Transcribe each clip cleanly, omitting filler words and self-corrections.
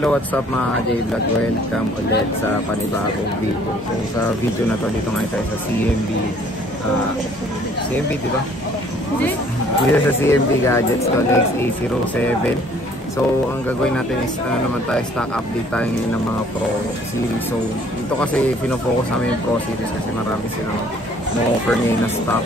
hello, what's up mga J-Vlog? Welcome ulit sa panibagong video. So sa video na to, dito ngayon tayo sa CMB. CMB, diba? Dito sa CMB Gadgets, XA07. So ang gagawin natin is naman tayo, stock update tayo ngayon ng mga Pro series. So dito kasi pinofocus namin yung Pro series kasi marami silang mo-offer ngayon na stock.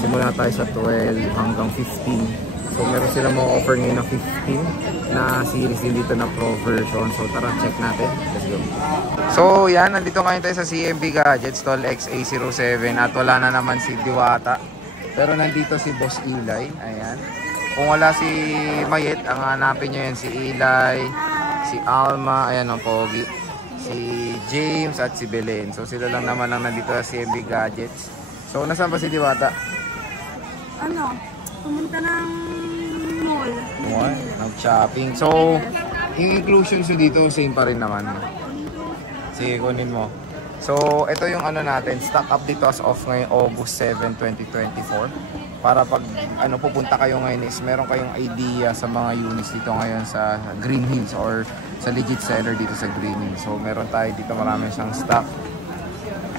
Simula tayo sa 12 hanggang 15. So meron sila mo-offer ngayon na 15 na series din dito na Pro version. So tara, check natin. Let's go. So yan, nandito ngayon tayo sa CMB Gadgets, XA07. At wala na naman si Diwata. Pero nandito si Boss Eli. Ayan. Kung wala si Mayet, ang hanapin nyo yan si Eli, si Alma, ayan ang pogi, si James at si Belen. So sila lang naman ang nandito sa CMB Gadgets. So nasaan ba si Diwata? Pumunta ng mall. Nag-shopping. So, yung inclusions dito, same pa rin naman. Sige, kunin mo. So, ito yung ano natin, stock up dito as of ngayon, August 7, 2024. Para pag pupunta kayo ngayon is meron kayong idea sa mga units dito ngayon sa Green Hills or sa legit seller dito sa Green Hills. So, meron tayo dito marami siyang stock.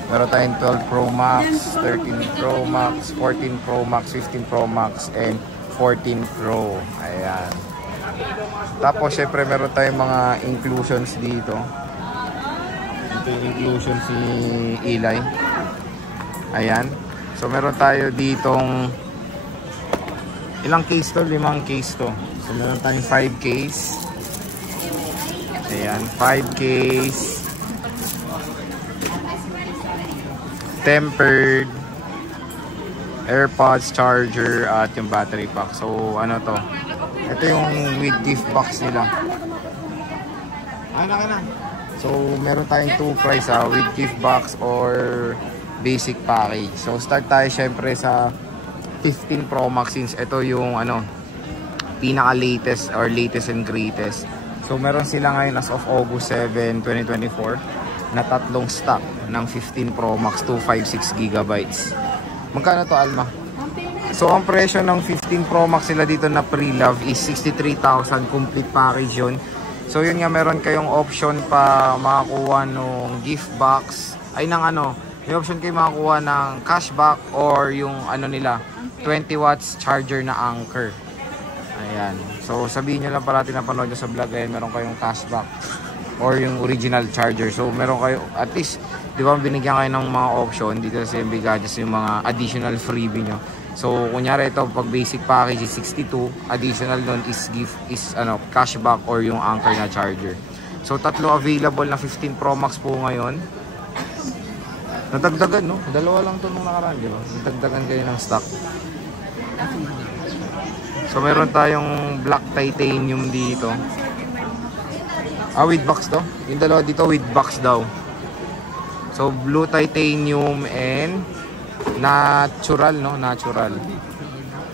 Meron tayong 12 Pro Max, 13 Pro Max, 14 Pro Max, 15 Pro Max, and 14 Pro. Ayan. Tapos, syempre, meron tayong mga inclusions dito. Ito yung inclusions ni Eli. Ayan. So, meron tayo ditong ilang case to? 5 case to. So, meron tayong 5 case. Ayan. 5 case. Tempered, AirPods, charger, at yung battery pack. So, ano to? Ito yung with gift box nila. So, meron tayong 2 price with gift box or basic package. So, start tayo syempre sa 15 Pro Max since ito yung pinaka-latest or latest and greatest. So, meron sila ngayon as of August 7, 2024 na tatlong stock ng 15 Pro Max 256GB. Magkano to, Alma? So ang presyo ng 15 Pro Max sila dito na pre-love is 63,000, complete package yun. So yun nga, meron kayong option pa makakuha ng gift box, ay may option kayo makakuha ng cashback or yung nila 20 watts charger na Anker. Ayan. So sabihin nyo lang parati na panood nyo sa vlog, ayan, meron kayong cashback or yung original charger. So meron kayo, at least, di ba, binigyan kayo ng mga option dito sa CMB Gadgets, yung mga additional freebie nyo. So kunyari ito, pag basic package is 62, additional nun is cashback or yung Anker na charger. So tatlo available na 15 Pro Max po ngayon. Nadagdagan, no? Dalawa lang ito nung nakaraan, di ba? Nadagdagan kayo ng stock. So meron tayong black titanium dito. With box to. Yung dalawa dito with box daw. So blue titanium and natural, no? Natural.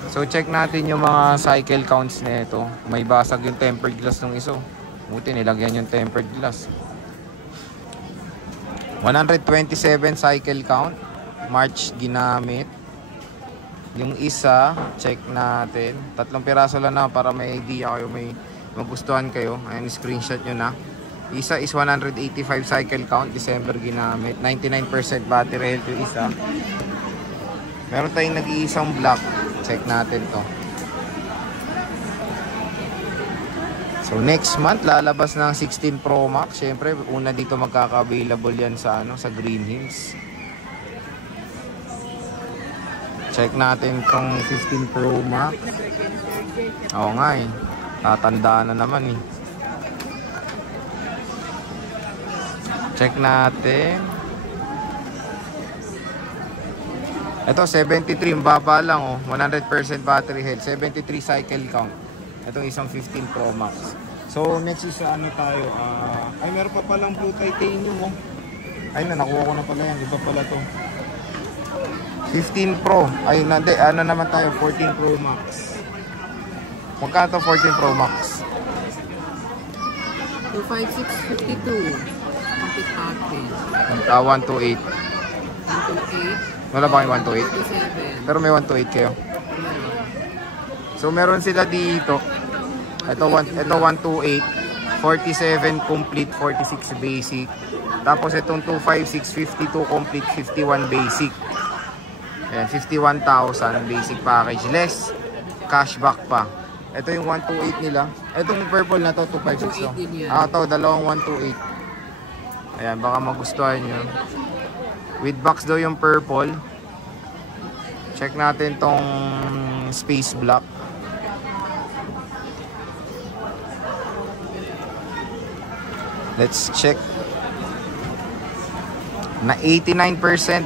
So check natin yung mga cycle counts nito. May basag yung tempered glass ng iso. Buti nilagyan yung tempered glass. 127 cycle count. March ginamit. Yung isa, check natin. 3 piraso lang na para may idea kayo, may magustuhan kayo. Ayan, screenshot nyo na. Isa is 185 cycle count, December ginamit. 99% battery health yung isa. Meron tayong nag-iisang black. Check natin to. So next month lalabas ng 16 Pro Max. Syempre una dito magkaka-available yan sa sa Green Hills. Check natin tong 15 Pro Max. Oo nga eh. Tatandaan na naman eh. Check natin. Ito 73, baba lang oh. 100% battery health, 73 cycle count. Itong isang 15 Pro Max. So next is tayo. Ay meron pa palang blue titanium oh. Ay nakuha ko na pala yan. Iba pala to. 15 Pro. Ay naman tayo, 14 Pro Max. Magkano 14 Pro Max? 256.52. Complete package. 128. 128. Wala ba kayo 128? 27. Pero may 128 kayo. So meron sila dito. Ito 128. 47 complete, 46 basic. Tapos itong 256, 52 complete, 51 basic. Ayan, 51,000 basic package. Less cashback pa. Ito yung 128 nila. Itong purple na to, 256 to. Ito, dalawang 128. Ayan, baka magustuhan nyo. With box daw yung purple. Check natin tong space block. Let's check. Na 89%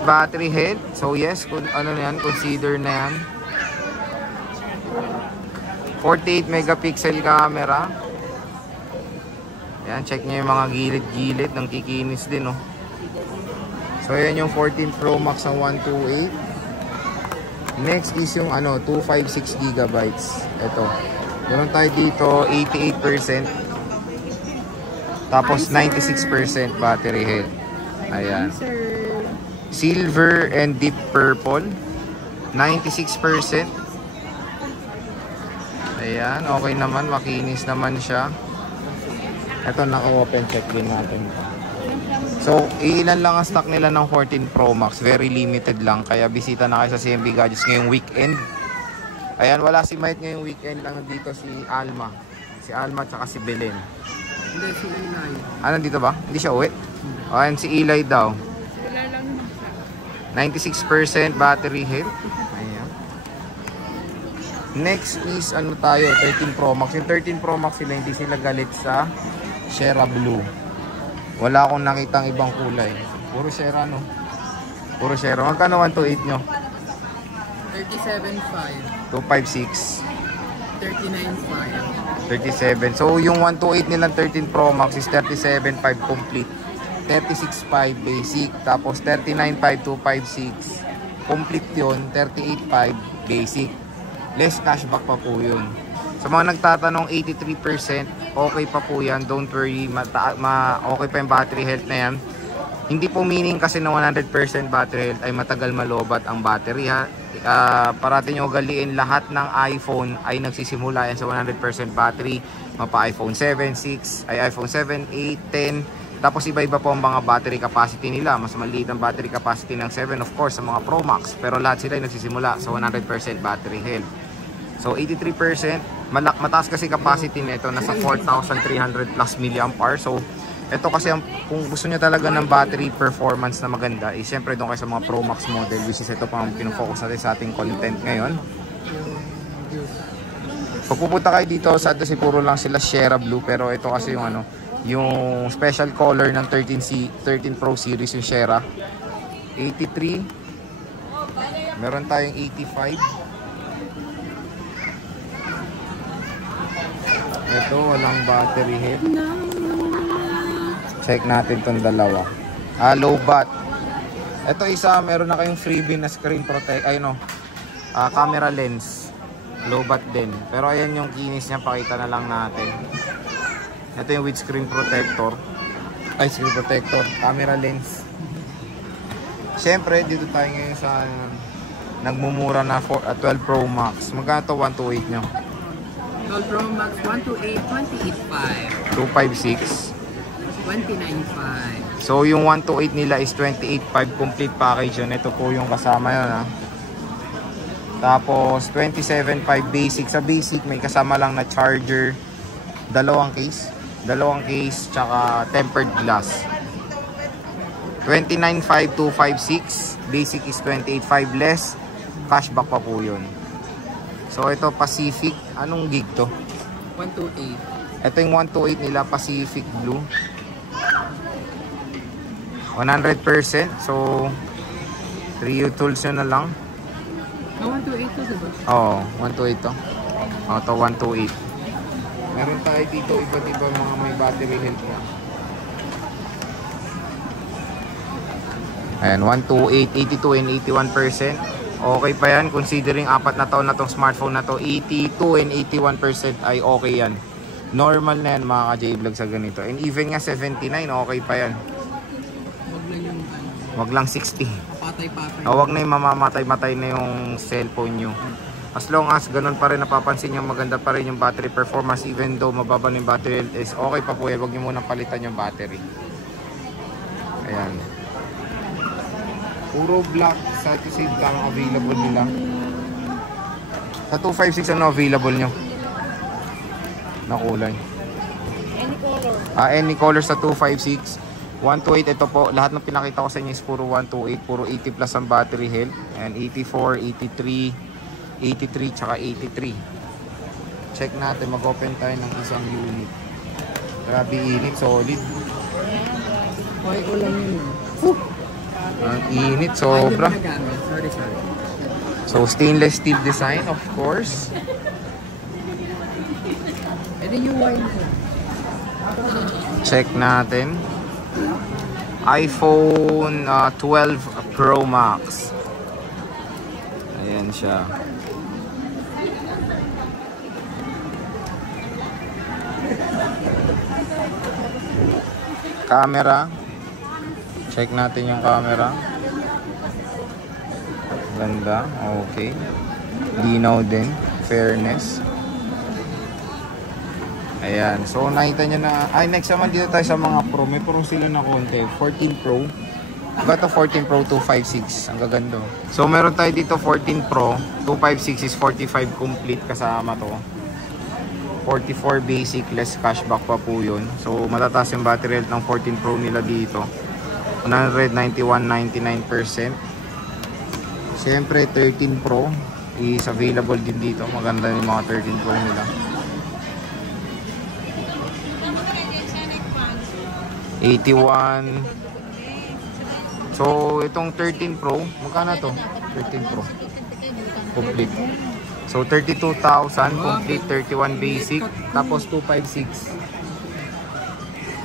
battery health. So yes, kung ano na yan, consider na yan. 48 megapixel camera. Yan, check nyo yung mga gilid-gilid ng kikinis din, oh. So yan yung 14 Pro Max ng 128. Next is yung 256 gigabytes. Ito. Meron tayo dito 88%. Tapos 96% battery health. Ayan. Silver and deep purple. 96%. Ayan, okay naman, makinis naman siya. Ito, naka-open check din natin. So, ilan lang ang stock nila ng 14 Pro Max. Very limited lang. Kaya bisita na kayo sa CMB Gadgets ngayong weekend. Ayan, wala si Mike ngayong weekend. Lang dito si Alma. Si Alma at saka si Belen. Hindi, si Eli. Nandito ba? Hindi siya uwi? Ayan, si Eli daw. Wala lang96% siya. battery health. Ayan. Next is tayo, 13 Pro Max. Yung 13 Pro Max sila, hindi sila galit sa Shera Blue. Wala akong nakitang ibang kulay. Puro Shera, no? Puro Shera. Magkano 128 nyo? 37.5. 256. 39.5. 37. So, yung 128 nilang 13 Pro Max is 37.5 complete. 36.5 basic. Tapos 39.5 256. Complete yun. 38.5 basic. Less cashback pa po yun. Sa mga nagtatanong, 83%, okay pa po yan. Don't worry, okay pa yung battery health na yan. Hindi po meaning kasi na 100% battery health ay matagal malobat ang battery, ha. Parati nyo ugaliin, lahat ng iPhone ay nagsisimula yan sa 100% battery. Mapa iPhone 7, 6, ay iPhone 7, 8, 10. Tapos iba-iba po ang mga battery capacity nila. Mas maliit ang battery capacity ng 7, of course, sa mga Pro Max. Pero lahat sila ay nagsisimula sa 100% battery health. So 83%, mataas kasi capacity nito, nasa 4,300 plus milliampere. So ito kasi kung gusto niyo talaga ng battery performance na maganda, syempre doon kayo sa mga Pro Max model, which is ito pang pinofocus natin sa ating content ngayon. Pag pupunta kayo dito, sa ito puro lang sila Shera Blue, pero ito kasi yung yung special color ng 13 Pro series, yung Shera. 83. Meron tayong 85. Ito, walang battery health. Check natin tong dalawa. Low bat. Ito isa, meron na kayong freebie na screen protect, camera lens. Low bat din. Pero ayan yung kinis niya, pakita na lang natin. Ito yung with screen protector. Screen protector, camera lens. Siyempre, dito tayo ngayon sa nagmumura na 12 Pro Max. Magkano to 128 nyo? 12 Pro Max 128, 256. 28.5. 29.5. So yung 128 nila is 28.5 complete package yun. Ito po yung kasama yun, ha. Tapos 27.5 basic. Sa basic may kasama lang na charger, dalawang case tsaka tempered glass. 29.5 256. Basic is 28.5 less. Cashback pa po yun. So ito Pacific, anong gig to? 128. Ito yung 128 nila, Pacific Blue. 100%. So 3U tools nyo na lang. 128 to, diba? Oo, 128 to. Ito 128. Meron tayo dito iba't iba mga may battery health na. Ayan, 128, 82 and 81%. Okay pa yan, considering 4 na taon na tong smartphone na to. 82 and 81% ay okay yan. Normal na yan mga ka-J-Vlog sa ganito. And even nga 79, okay pa yan. Wag lang yung wag lang 60. patay-patay. Wag na yung mamamatay-matay na yung cellphone nyo. As long as ganun pa rin napapansin nyo, maganda pa rin yung battery performance even though mababa na yung battery health is okay pa po yan. Huwag nyo munang palitan yung battery. Ayan. Puro black side to side lang available nila. Sa 256 ano available nyo? Na kulay. Any color. Any color sa 256. 128 ito po. Lahat ng pinakita ko sa inyo is puro 128. Puro 80 plus ang battery health. And 84, 83. 83 tsaka 83. Check natin, mag-open tayo ng isang unit. Grabe init, solid. Okay, ulan yun. Ang init, sobra. Sorry. So stainless steel design, of course. Ito yung wine ko. Check natin. iPhone 12 Pro Max. Ayan siya. Camera. Check natin yung camera. Ganda. Okay. Linaw din. Fairness. Ayan. So, nakita nyo na. Ay, next naman dito tayo sa mga Pro. May Pro sila na konti. 14 Pro. Ito 14 Pro 256. Ang gaganda. So, meron tayo dito 14 Pro. 256 is 45 complete kasama to. 44 basic, less cashback pa po yun. So, matataas yung battery health ng 14 Pro nila dito. 191.99%. Siyempre, 13 Pro is available din dito. Maganda yung mga 13 Pro nila. 81. So, itong 13 Pro, magkano to? 13 Pro. Complete. So, 32,000 complete, 31 basic, tapos 256.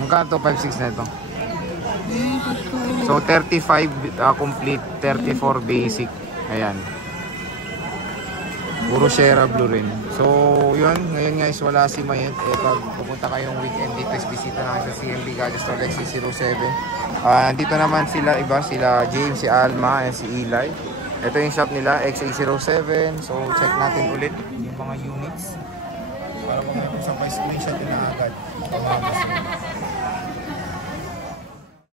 Magkano 256 na ito? So, 35 complete, 34 basic. Ayan. Puro shareable rin. So, yun. Ngayon guys, wala si Mayet. Pag pupunta kayong weekend dito, is bisita na kayo sa CMB Gadget Store XC07. Dito naman sila, iba, sila James, si Alma, and si Eli. Ito yung shop nila, XA07. So, check natin ulit yung mga units. Para kung may sabay screenshot na agad.